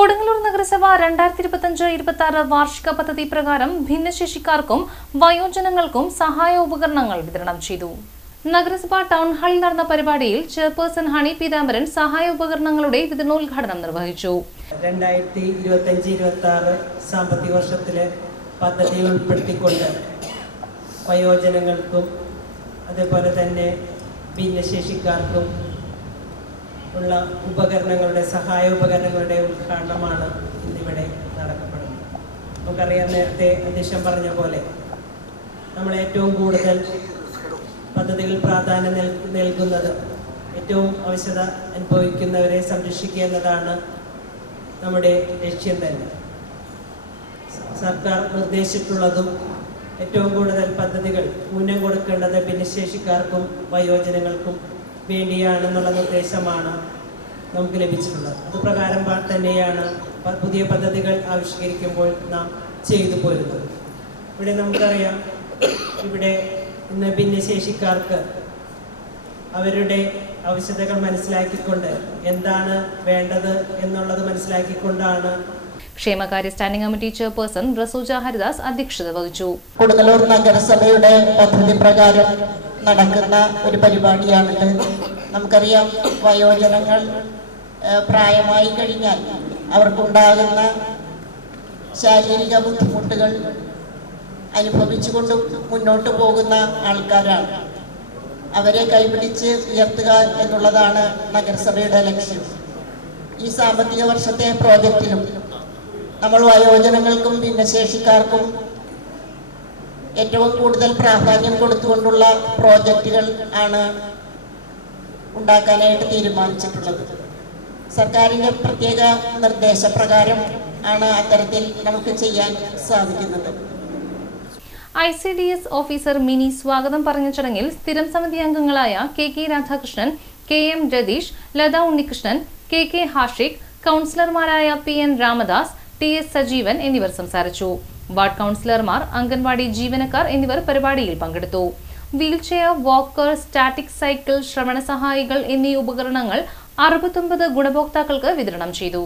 കൊടുങ്ങല്ലൂർ നഗരസഭ 2025-26 വാർഷിക പദ്ധതി പ്രകാരം ഭിന്നശേഷിക്കാർക്കും വയോജനങ്ങൾക്കും സഹായ ഉപകരണങ്ങൾ വിതരണം ചെയ്തു. നഗരസഭ ടൗൺ ഹാളിൽ നടന്ന പരിപാടിയിൽ ചെയർപേഴ്സൺ ഹണി പീതാംബരൻ സഹായ ഉപകരണങ്ങളുടെ വിതരണോദ്ഘാടനം നിർവഹിച്ചു. 2025-26 സാമ്പത്തിക വർഷത്തിലെ പദ്ധതി ഉൾപ്പെടുത്തിക്കൊണ്ട് വയോജനങ്ങൾക്കും അതേപോലെ തന്നെ ഭിന്നശേഷിക്കാർക്കും ഉള്ള ഉപകരണങ്ങളുടെ സഹായ ഉപകരണങ്ങളുടെ ഉദ്ഘാടനമാണ് ഇന്നിവിടെ നടക്കപ്പെടുന്നത്. നമുക്കറിയാം, നേരത്തെ അധ്യക്ഷൻ പറഞ്ഞ പോലെ നമ്മൾ ഏറ്റവും കൂടുതൽ പദ്ധതികൾ പ്രാധാന്യം നൽകുന്നത് ഏറ്റവും ആവശ്യത അനുഭവിക്കുന്നവരെ സംരക്ഷിക്കുക എന്നതാണ് നമ്മുടെ ലക്ഷ്യം തന്നെ. സർക്കാർ നിർദ്ദേശിച്ചിട്ടുള്ളതും ഏറ്റവും കൂടുതൽ പദ്ധതികൾ ഊന്നൽ കൊടുക്കേണ്ടത് ഭിന്നശേഷിക്കാർക്കും വയോജനങ്ങൾക്കും വേണ്ടിയാണെന്നുള്ള നിർദ്ദേശമാണ് നമുക്ക് ലഭിച്ചിട്ടുള്ളത്. അതുപ്രകാരം തന്നെയാണ് പുതിയ പദ്ധതികൾ ആവിഷ്കരിക്കുമ്പോൾ നാം ചെയ്തു പോരുന്നത്. ഇവിടെ നമുക്കറിയാം, ഇവിടെ ഇന്ന് ഭിന്നശേഷിക്കാർക്ക് അവരുടെ ആവശ്യതകൾ മനസ്സിലാക്കിക്കൊണ്ട് എന്താണ് വേണ്ടത് എന്നുള്ളത് മനസ്സിലാക്കിക്കൊണ്ടാണ് ക്ഷേമകാര്യ സ്റ്റാൻഡിംഗ് കമ്മിറ്റി ചെയർപേഴ്സൺ റസൂജ ഹരിദാസ് അധ്യക്ഷത വഹിച്ചു. കൊടുങ്ങല്ലൂർ നഗരസഭയുടെ പദ്ധതി പ്രകാരം നടക്കുന്ന ഒരു പരിപാടിയാണിത്. നമുക്കറിയാം, വയോജനങ്ങൾ പ്രായമായി കഴിഞ്ഞാൽ അവർക്കുണ്ടാകുന്ന ശാരീരിക ബുദ്ധിമുട്ടുകൾ അനുഭവിച്ചുകൊണ്ട് മുന്നോട്ട് പോകുന്ന ആൾക്കാരാണ്. അവരെ കൈപിടിച്ച് ഉയർത്തുക എന്നുള്ളതാണ് നഗരസഭയുടെ ലക്ഷ്യം. ഈ സാമ്പത്തിക വർഷത്തെ പ്രോജക്റ്റിലും നമ്മൾ വയോജനങ്ങൾക്കും ഭിന്നശേഷിക്കാർക്കും ഏറ്റവും കൂടുതൽ പ്രാധാന്യം കൊടുത്തുകൊണ്ടുള്ള പ്രോജക്റ്റുകൾ ആണ് ഉണ്ടാക്കാനായിട്ട് തീരുമാനിച്ചിട്ടുള്ളത്. സർക്കാരിൻ്റെ പ്രത്യേക നിർദ്ദേശപ്രകാരം ആണ് അത്തരത്തിൽ നമുക്ക് ചെയ്യാൻ സാധിക്കുന്നത്. ICDS ഓഫീസർ മിനി സ്വാഗതം പറഞ്ഞ ചടങ്ങിൽ സ്ഥിരം സമിതി അംഗങ്ങളായ KK Radhakrishnan, KM Ratheesh, Latha Unnikrishnan, KK Hashiq, കൗൺസിലർമാരായ PN രാമദാസ്, TS സജീവൻ എന്നിവർ സംസാരിച്ചു. വാർഡ് കൗൺസിലർമാർ, അംഗൻവാടി ജീവനക്കാർ എന്നിവർ പരിപാടിയിൽ പങ്കെടുത്തു. വീൽചെയർ, വാക്കർ, സ്റ്റാറ്റിക് സൈക്കിൾ, ശ്രവണ സഹായികൾ എന്നീ ഉപകരണങ്ങൾ 69 ഗുണഭോക്താക്കൾക്ക് വിതരണം ചെയ്തു.